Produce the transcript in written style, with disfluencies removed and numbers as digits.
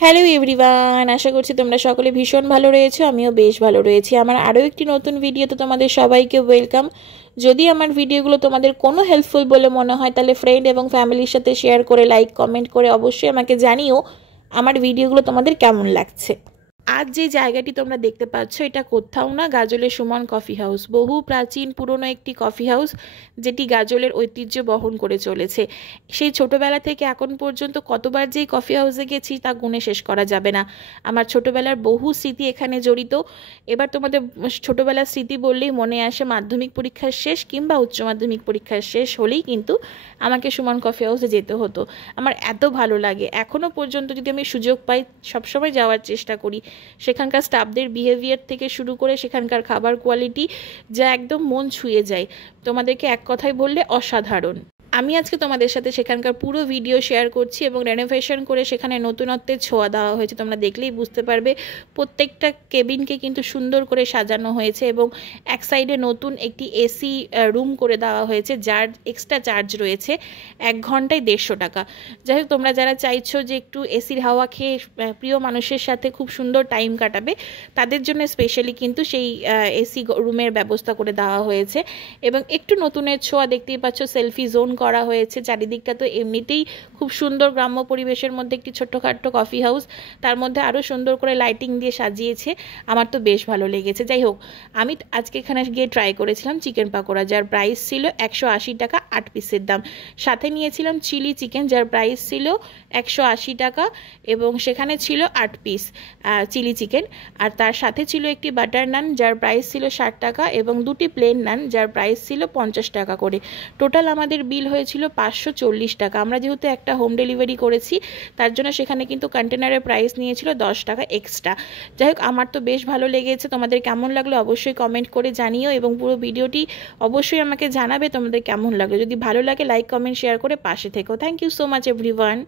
Hello everyone, আশা করছি তোমরা সকলে ভীষণ ভালো রয়েছো। আমিও বেশ ভালো রয়েছি। আমার আরও একটি নতুন ভিডিওতে তোমাদের সবাইকে ওয়েলকাম। যদি আমার ভিডিওগুলো তোমাদের কোনো হেল্পফুল বলে মনে হয় তাহলে ফ্রেন্ড এবং ফ্যামিলির সাথে শেয়ার করে, লাইক কমেন্ট করে অবশ্যই আমাকে জানিও আমার ভিডিওগুলো তোমাদের কেমন লাগছে। আজ যে জায়গাটি তোমরা দেখতে পাচ্ছ এটা কোথাও না, গাজলের সুমন কফি হাউস। বহু প্রাচীন পুরনো একটি কফি হাউস যেটি গাজলের ঐতিহ্য বহন করে চলেছে। সেই ছোটবেলা থেকে এখন পর্যন্ত কতবার যে কফি হাউসে গেছি তা গুণে শেষ করা যাবে না। আমার ছোটবেলার বহু স্মৃতি এখানে জড়িত। এবার তোমাদের ছোটবেলার স্মৃতি বললেই মনে আসে মাধ্যমিক পরীক্ষার শেষ কিংবা উচ্চ মাধ্যমিক পরীক্ষার শেষ হলেই কিন্তু আমাকে সুমন কফি হাউসে যেতে হতো। আমার এত ভালো লাগে, এখনও পর্যন্ত যদি আমি সুযোগ পাই সবসময় যাওয়ার চেষ্টা করি। সেখানকার স্টাফদের বিহেভিয়ার থেকে শুরু করে সেখানকার খাবার কোয়ালিটি যা একদম মন ছুঁয়ে যায়। তোমাদেরকে এক কথায় বললে অসাধারণ। আমি আজকে তোমাদের সাথে সেখানকার পুরো ভিডিও শেয়ার করছি এবং রেনোভেশন করে সেখানে নতুনত্বের ছোঁয়া দেওয়া হয়েছে। তোমরা দেখলেই বুঝতে পারবে প্রত্যেকটা কেবিনকে কিন্তু সুন্দর করে সাজানো হয়েছে এবং এক সাইডে নতুন একটি এসি রুম করে দেওয়া হয়েছে যার এক্সট্রা চার্জ রয়েছে 1 ঘন্টায় 150 টাকা। যাই হোক, তোমরা যারা চাইছো যে একটু এসির হাওয়া খেয়ে প্রিয় মানুষের সাথে খুব সুন্দর টাইম কাটাবে তাদের জন্য স্পেশালি কিন্তু সেই এসি রুমের ব্যবস্থা করে দেওয়া হয়েছে এবং একটু নতুনের ছোঁয়া দেখতেই পাচ্ছ। সেলফি জোন করা হয়েছে। চারিদিকটা তো এমনিতেই খুব সুন্দর গ্রাম্য পরিবেশের মধ্যে একটি ছোট্টখাট্ট কফি হাউস, তার মধ্যে আরও সুন্দর করে লাইটিং দিয়ে সাজিয়েছে। আমার তো বেশ ভালো লেগেছে। যাই হোক, আমি আজকে এখানে গিয়ে ট্রাই করেছিলাম চিকেন পাকোড়া, যার প্রাইস ছিল 180 টাকা 8 পিসের দাম। সাথে নিয়েছিলাম চিলি চিকেন, যার প্রাইস ছিল 180 টাকা এবং সেখানে ছিল 8 পিস চিলি চিকেন। আর তার সাথে ছিল একটি বাটার নান, যার প্রাইস ছিল 60 টাকা এবং 2টি প্লেন নান, যার প্রাইস ছিল 50 টাকা করে। টোটাল আমাদের বিল হয়েছিল 540 টাকা। আমরা যেহেতু একটা হোম ডেলিভারি করেছি তার জন্য সেখানে কিন্তু কন্টেনারের প্রাইস নিয়েছিল 10 টাকা এক্সট্রা। যাই হোক, আমার তো বেশ ভালো লেগেছে। তোমাদের কেমন লাগলো অবশ্যই কমেন্ট করে জানিও এবং পুরো ভিডিওটি অবশ্যই আমাকে জানাবে তোমাদের কেমন লাগলো। যদি ভালো লাগে লাইক কমেন্ট শেয়ার করে পাশে থেকো। Thank you so much everyone.